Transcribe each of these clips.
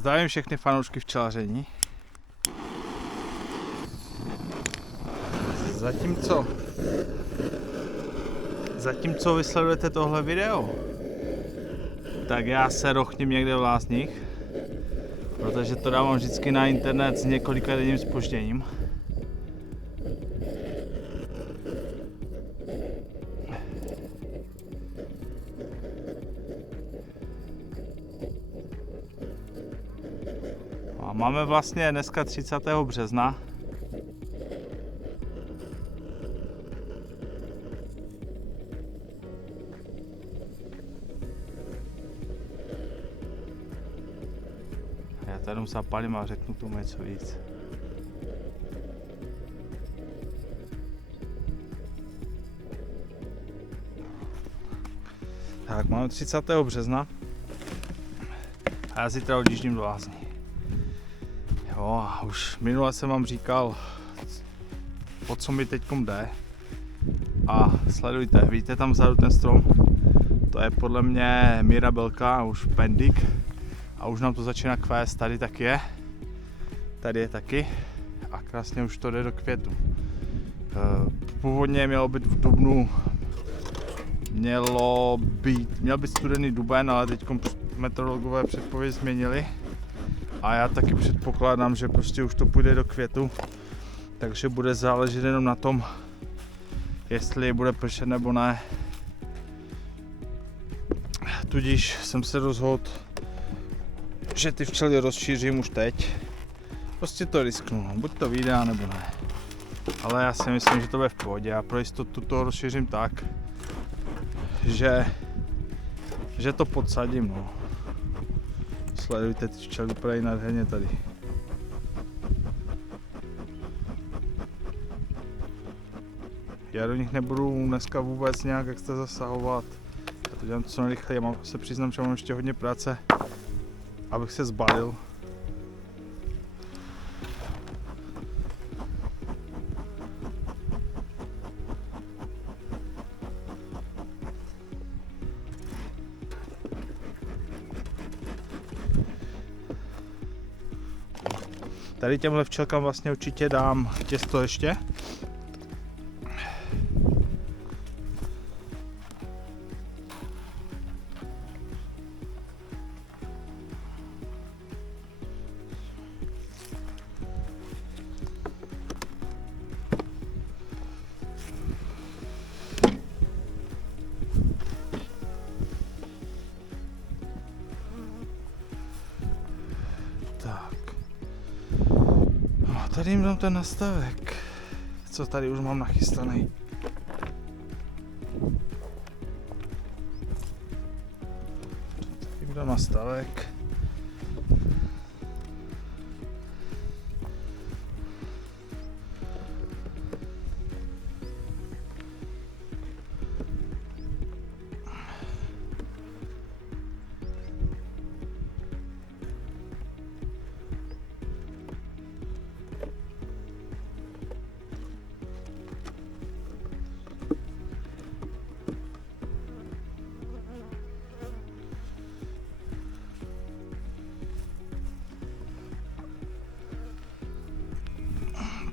Zdravím všechny fanoušky včelaření. Zatímco vy sledujete tohle video, tak já se rochním někde v Lázních, protože to dávám vždycky na internet s několika denním zpožděním. A máme vlastně dneska 30. března. Já tady zapálím a řeknu tomu něco víc. Tak, máme 30. března a já zítra odjíždím do Lázní. Jo, a už minule jsem vám říkal, o co mi teďkom jde. A sledujte, vidíte tam vzadu ten strom? To je podle mě Mirabelka, už pendik. A už nám to začíná kvést, tady taky je. Tady je taky. A krásně už to jde do květu. Původně mělo být v dubnu, měl být studený duben, ale teď meteorologové předpověď změnili. A já taky předpokládám, že prostě už to půjde do květu. Takže bude záležet jenom na tom, jestli bude pršet nebo ne. Tudíž jsem se rozhodl, že ty včely rozšířím už teď. Prostě to risknu, buď to vyjde, nebo ne. Ale já si myslím, že to bude v pohodě a pro jistotu to rozšířím tak, že to podsadím. No. Sledujte, ty včely vypadají nádherně tady. Já do nich nebudu dneska vůbec nějak extra zasahovat. Já to dělám co nejrychleji, já se přiznám, že mám ještě hodně práce, abych se zbalil. Tady těmhle včelkám vlastně určitě dám těsto ještě. Tady jim dám ten nastavek, co tady už mám nachystaný. Tady jim dám nastavek.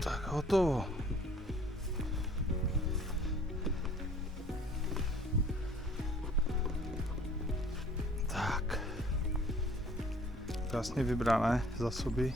Tak, hotovo. Tak. Krásně vybrané zásoby.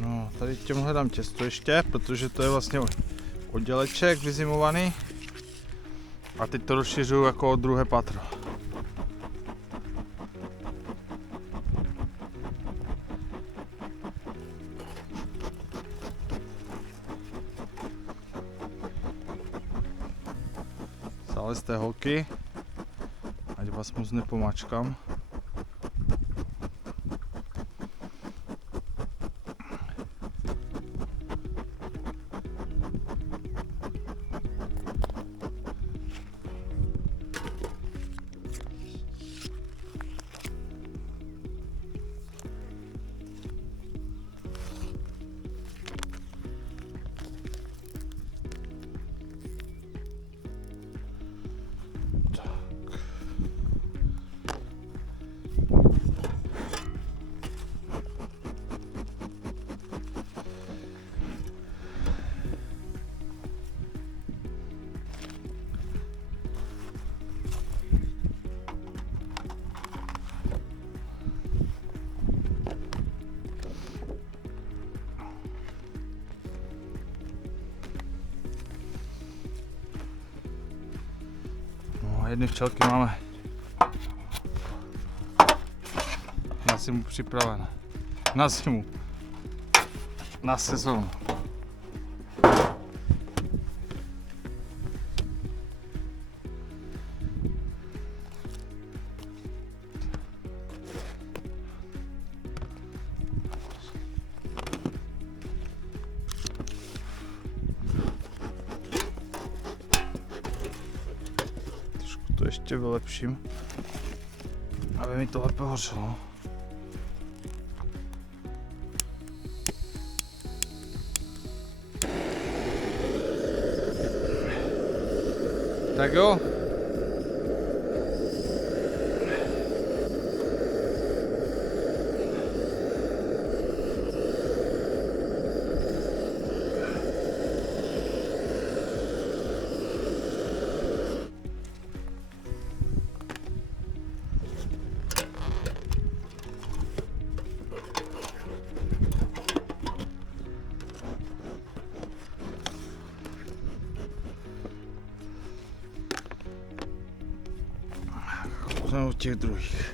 No, tady těmhle dám těsto ještě, protože to je vlastně odděleček vyzimovaný. A teď to rozšiřuju jako o druhé patro. Stále z té holky, ať vás moc nepomačkám. Jedny včelky máme na zimu připravené. Na zimu. Na sezónu. To ještě vylepším, aby mi to lépe hořelo. Tak jo. Od těch druhých.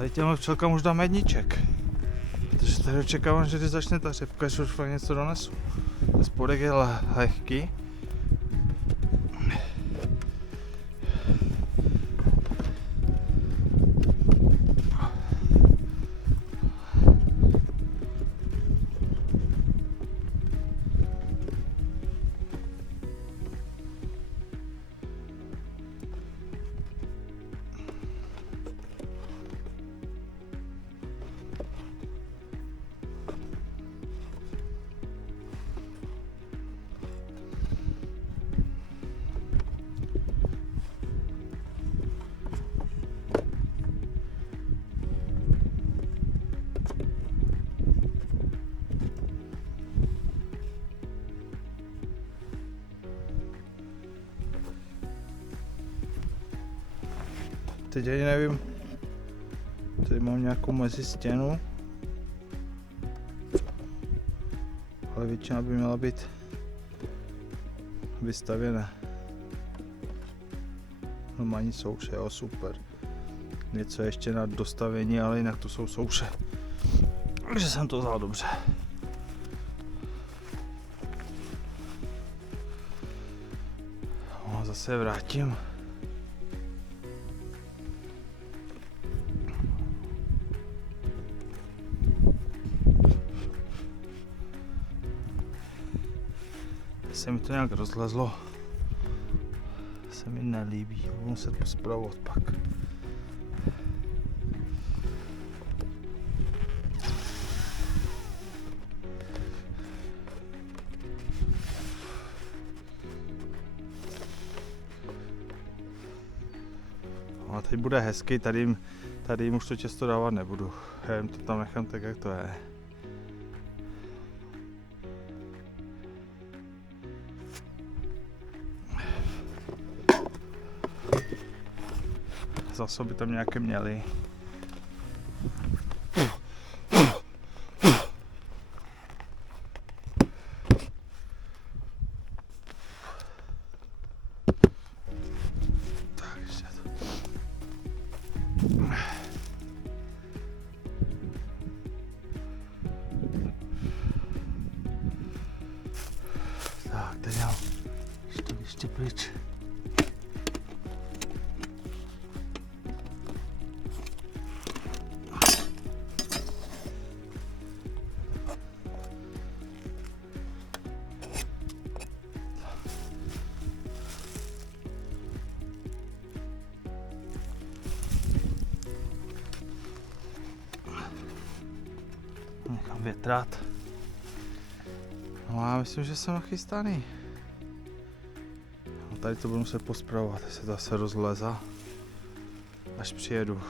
Tady těmhle včelkám už dám medníček. Protože tady očekávám, že když začne ta řepka, že už fakt něco donesu. Spodek je lehký. Teď ani nevím, tady mám nějakou mezi stěnu, ale většina by měla být vystavěna. Normální souše, jo, super. Něco ještě na dostavení, ale jinak to jsou souše. Takže jsem to vzal dobře. No, zase vrátím. Se mi to nějak rozlezlo, se mi nelíbí, budu muset pospravovat pak. No a teď bude hezky, tady jim už to těsto dávat nebudu. Já jim to tam nechám tak, jak to je. Zase by tam nějaké měli. Tak, teď já ještě pryč. Někam větrat. No já myslím, že jsem nachystaný. No tady to budu muset pospravovat, až se to zase rozleze, až přijedu.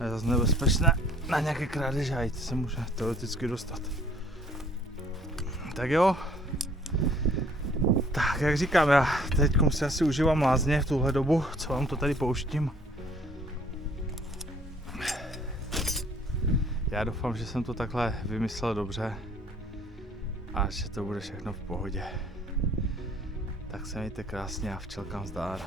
A je zase nebezpečné na nějaké krádeže, a se může teoreticky dostat. Tak jo. Tak jak říkám, já teď si asi užívám lázně v tuhle dobu, co vám to tady pouštím. Já doufám, že jsem to takhle vymyslel dobře a že to bude všechno v pohodě. Tak se mějte krásně a včelkám zdar.